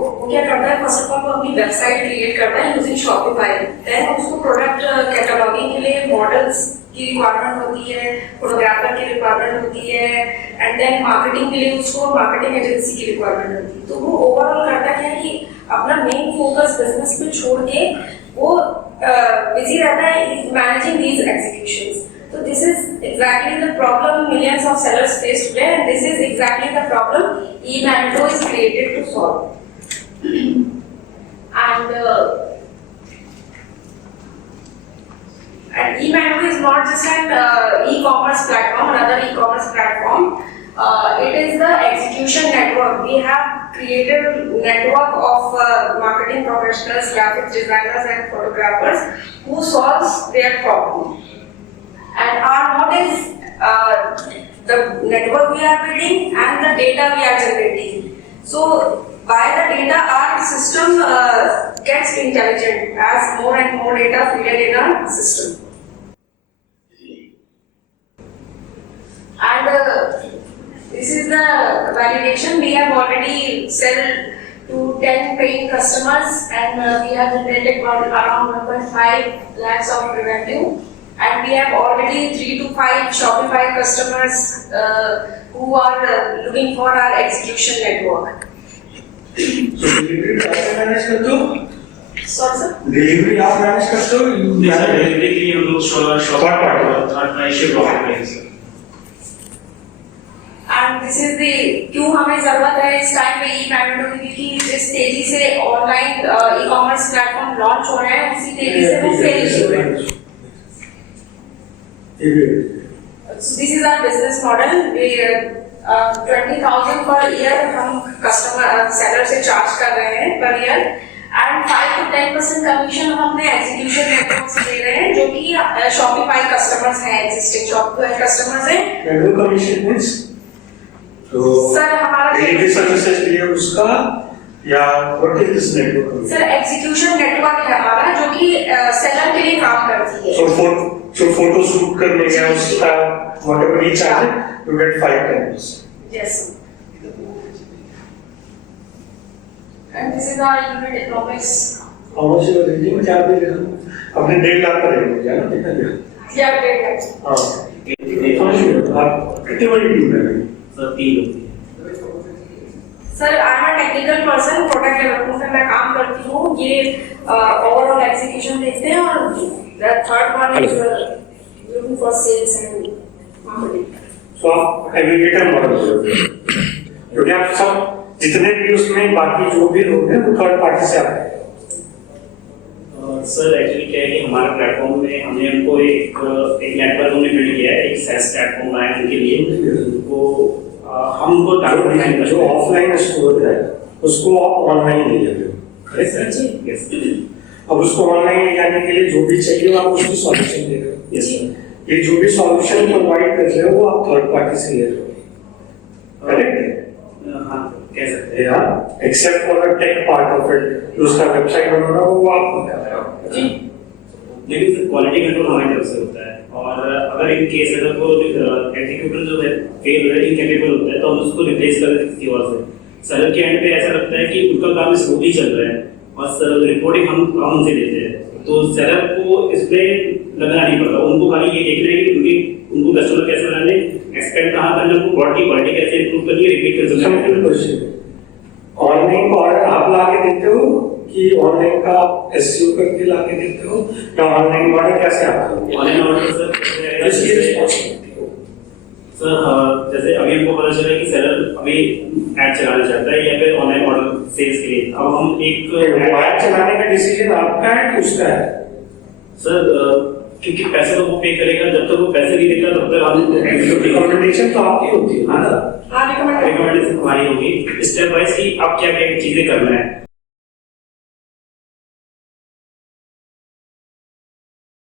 वो क्या करता है, फर्स्ट ऑफ ऑल वो अपनी वेबसाइट क्रिएट करता है यूजिंग शॉपिफाई। देन उसको प्रोडक्ट कैटलॉगिंग के लिए मॉडल्स की रिक्वायरमेंट होती है, फोटोग्राफर की रिक्वायरमेंट होती है, एंड देन मार्केटिंग के लिए उसको मार्केटिंग एजेंसी की रिक्वायरमेंट होती है। तो वो ओवरऑल करता क्या है कि अपना मेन फोकस बिजनेस पे छोड़ के वो बिजी रहता है managing these executions. So this is exactly the problem millions of sellers face today, and this is exactly the problem eMango is created to solve. And eMango is not just an e-commerce platform, another e-commerce platform. It is the execution network. We have created a network of marketing professionals, graphic designers, and photographers who solves their problem. And our mode is the network we are building and the data we are generating. So by the data, our system gets intelligent as more and more data fed in our system. And this is the validation. We have already sold to 10 paying customers, and we have generated around 1.5 lakhs of revenue. And we have already 3 to 5 Shopify customers who are looking for our execution network. So delivery कैसे मैनेज करते हो? Sorry sir? Delivery आप मैनेज करते हो? delivery के लिए हम लोग Third party शिप ऑफर करेंगे sir. And this is the क्यों हमें जरूरत है इस टाइम पे eMango की, क्योंकि जिस तेजी से ऑनलाइन ई-कॉमर्स प्लेटफॉर्म लॉन्च हो रहे हैं उसी तेजी से वो फेल हो रहे हैं। So this is our business model. We 20,000 per year हम कस्टमर सेलर से चार्ज कर रहे हैं per year, and 5 to 10% कमीशन हम अपने एग्जीक्यूशन नेटवर्क से दे रहे हैं, जो कि शॉपिफाई कस्टमर्स हैं, एग्जिस्टिंग शॉपिफाई कस्टमर्स हैं। नेटवर्क कमीशन मींस तो सर हमारा डिलीवरी सर्विसेज के लिए उसका या what is this network? Sir execution network है हमारा, जो कि सेलर के लिए काम करती है। So फोटो शूट करने का उसका whatever he charges, you get 5 times. Yes. And this is our unit economics. How much you are rating? क्या दे रहे हो? अपने 1.5 लाख का रेंज है ना, कितना दिया? Yeah, great. हाँ। आप कितने बड़ी टीम है? सर 3 लोग थे। Sir I am a technical person, product development में मैं काम करती हूँ। ये ओवरऑल एग्जीक्यूशन देखते हैं, और third one is looking for sales and marketing. So आप एग्रीगेटर मॉडल हो, क्योंकि आप सब जितने भी उसमें बाकी जो भी लोग हैं वो थर्ड पार्टी से आते हैं। सर एक्चुअली क्या है कि हमारे प्लेटफॉर्म में हमने उनको एक नेटवर्क हमने बिल्ड किया है, एक SaaS प्लेटफॉर्म बनाया उनके लिए। तो हम उनको टारगेट डिजाइन कर जो ऑफलाइन स्टोर है उसको आप ऑनलाइन ले जाते हो, करेक्ट है जी? यस। अब उसको ऑनलाइन ले जाने के लिए जो भी चाहिए आप उसको सॉल्यूशन दे रहे हो। यस। ये जो भी सॉल्यूशन प्रोवाइड कर रहे हो वो आप थर्ड पार्टी से ले रहे हो, करेक्ट है? हाँ कह सकते हैं। या except for the tech part of it, जो उसका वेबसाइट बनाना वो आप कर रहे हो जी। लेकिन सर क्वालिटी कंट्रोल हमारी तरफ से होता है, और अगर इन केस अगर वो एग्जीक्यूटर जो है फेल हो रहा है, इनकेपेबल होता है, तो हम उसको रिप्लेस कर देते हैं किसी और से। सेलर के एंड पे ऐसा लगता है कि उनका काम स्मूथली चल रहा है, और रिपोर्टिंग हम उनसे लेते हैं, तो सेलर को इसमें लगना नहीं पड़ता। उनको खाली ये देखना है कि उनको कस्टमर कैसे बनाने, एक्सपेक्ट कहाँ करना, उनको क्वालिटी कैसे इंप्रूव करनी है, रिपीट कर सकते हैं। ऑनलाइन का ऑर्डर आप ला के देते हो कि ऑनलाइन का एसईओ करके ला के देते हो, या ऑनलाइन ऑर्डर कैसे आता है? ऑनलाइन ऑर्डर सर इसकी रिस्पांसिबिलिटी हो सर, जैसे अभी हमको पता चला कि सेलर अभी ऐड चलाना चाहता है या फिर ऑनलाइन ऑर्डर सेल्स के लिए, अब हम एक ऐड चलाने का डिसीजन आपका है कि उसका है? सर क्योंकि पैसे तो वो पे करेगा, जब तक वो पैसे नहीं देगा तब तक हम रिकमेंडेशन तो आपकी होती है ना? रिकमेंडेशन हमारी होगी स्टेप वाइज कि आप क्या क्या चीजें करना है।